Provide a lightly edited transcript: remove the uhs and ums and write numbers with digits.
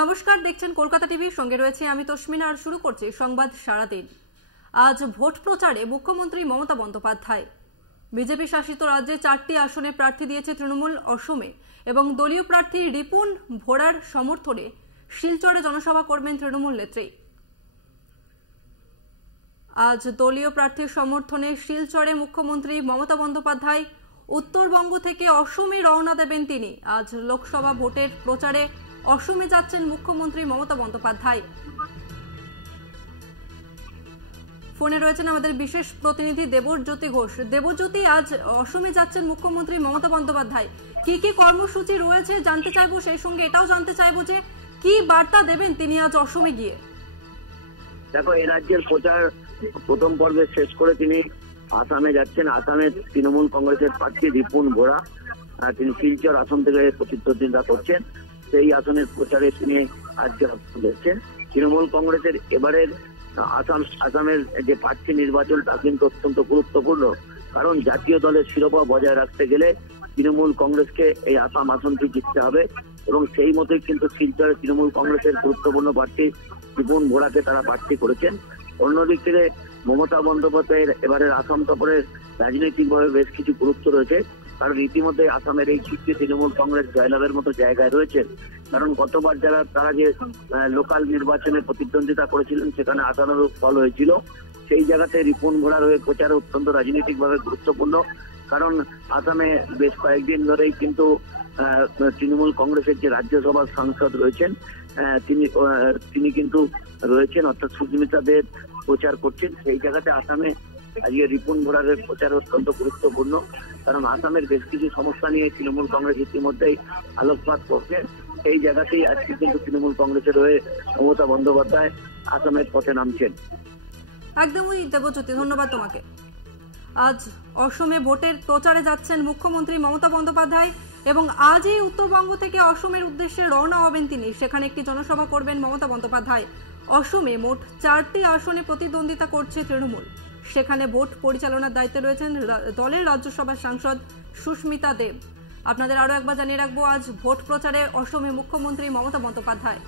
নমস্কার, দেখছেন কলকাতা টিভি, সঙ্গে রয়েছে আমি তসমিনা। আর শুরু করছি সংবাদ সারাদিন। আজ ভোট প্রচারে মুখ্যমন্ত্রী মমতা বন্দ্যোপাধ্যায়। বিজেপি শাসিত রাজ্যে 4টি আসনে প্রার্থী দিয়েছে তৃণমূল অসমে, এবং দলীয় প্রার্থী রিপুন ভোরার সমর্থনে শিলচরে জনসভা করবেন তৃণমূল নেত্রী। আজ দলীয় প্রার্থীর সমর্থনে শিলচরে মুখ্যমন্ত্রী মমতা বন্দ্যোপাধ্যায় উত্তরবঙ্গ থেকে অসমে রওনা দেবেন তিনি। আজ লোকসভা ভোটের প্রচারে অসমে যাচ্ছেন মুখ্যমন্ত্রী মমতা বন্দ্যোপাধ্যায়। ফোনে রয়েছেন আমাদের বিশেষ প্রতিনিধি দেবজ্যোতি ঘোষ। দেবজ্যোতি, আজ অসমে যাচ্ছেন মুখ্যমন্ত্রী মমতা বন্দ্যোপাধ্যায়, কি কি কর্মসূচি রয়েছে জানতে চাইবো, সেই সঙ্গে এটাও জানতে চাইবো যে কি বার্তা দেবেন তিনি আজ অসমে গিয়ে। দেখো, এই রাজ্যের প্রচার প্রথম পর্বে শেষ করে তিনি আসামে যাচ্ছেন। আসামে তৃণমূল কংগ্রেসের প্রার্থী রিপুন ভোরা, তিনি শিলচর আসন থেকে প্রতিদ্বন্দ্বিতা করছেন। সেই আসনের প্রচারে তিনি আজকে যাচ্ছেন। তৃণমূল কংগ্রেসের এবারের আসামের যে প্রার্থী নির্বাচন তা কিন্তু অত্যন্ত গুরুত্বপূর্ণ, কারণ জাতীয় দলের শিরোপা বজায় রাখতে গেলে তৃণমূল কংগ্রেসকে এই আসাম আসনটি জিততে হবে, এবং সেই মতোই কিন্তু শিলচরে তৃণমূল কংগ্রেসের গুরুত্বপূর্ণ প্রার্থী রিপুন ভোরাকে তারা প্রার্থী করেছেন। অন্যদিক থেকে মমতা বন্দ্যোপাধ্যায়ের এবারের আসাম সফরের রাজনৈতিকভাবে বেশ কিছু গুরুত্ব রয়েছে, কারণ ইতিমধ্যে আসামের এই সিটটি তৃণমূল কংগ্রেস জয়লাভের মতো জায়গায় রয়েছেন। কারণ গতবার তারা যে লোকাল নির্বাচনে প্রতিদ্বন্দ্বিতা করেছিলেন সেখানে আশানুরূপ ফল হয়েছিল। সেই জায়গাতে রিপুন ভোরার হয়ে প্রচার অত্যন্ত রাজনৈতিকভাবে গুরুত্বপূর্ণ, কারণ আসামে বেশ কয়েকদিন ধরেই কিন্তু তৃণমূল কংগ্রেসের যে রাজ্যসভার সাংসদ রয়েছেন তিনি কিন্তু রয়েছেন, অর্থাৎ সুস্মিতা দেব প্রচার করছেন। সেই জায়গাতে আসামে আজকে রিপুন ভোরারের প্রচার অত্যন্ত গুরুত্বপূর্ণ, কারণ আসামের বেশ কিছু সমস্যা নিয়ে তৃণমূল কংগ্রেস ইতিমধ্যেই আলোকপাত করছে। সেই জায়গাতেই আজকে কিন্তু তৃণমূল কংগ্রেসের হয়ে মমতা বন্দ্যোপাধ্যায় আসামের পথে নামছেন। একদমই দেবজ্যোতি, ধন্যবাদ তোমাকে। আজ অসমে ভোটের প্রচারে যাচ্ছেন মুখ্যমন্ত্রী মমতা বন্দ্যোপাধ্যায়, এবং আজই উত্তরবঙ্গ থেকে অসমের উদ্দেশ্যে রওনা হবেন তিনি। সেখানে একটি জনসভা করবেন মমতা বন্দ্যোপাধ্যায়। অসমে মোট 4টি আসনে প্রতিদ্বন্দ্বিতা করছে তৃণমূল। সেখানে ভোট পরিচালনার দায়িত্বে রয়েছেন দলের রাজ্যসভার সাংসদ সুস্মিতা দেব। আপনাদের আরো একবার জানিয়ে রাখবো, আজ ভোট প্রচারে অসমে মুখ্যমন্ত্রী মমতা বন্দ্যোপাধ্যায়।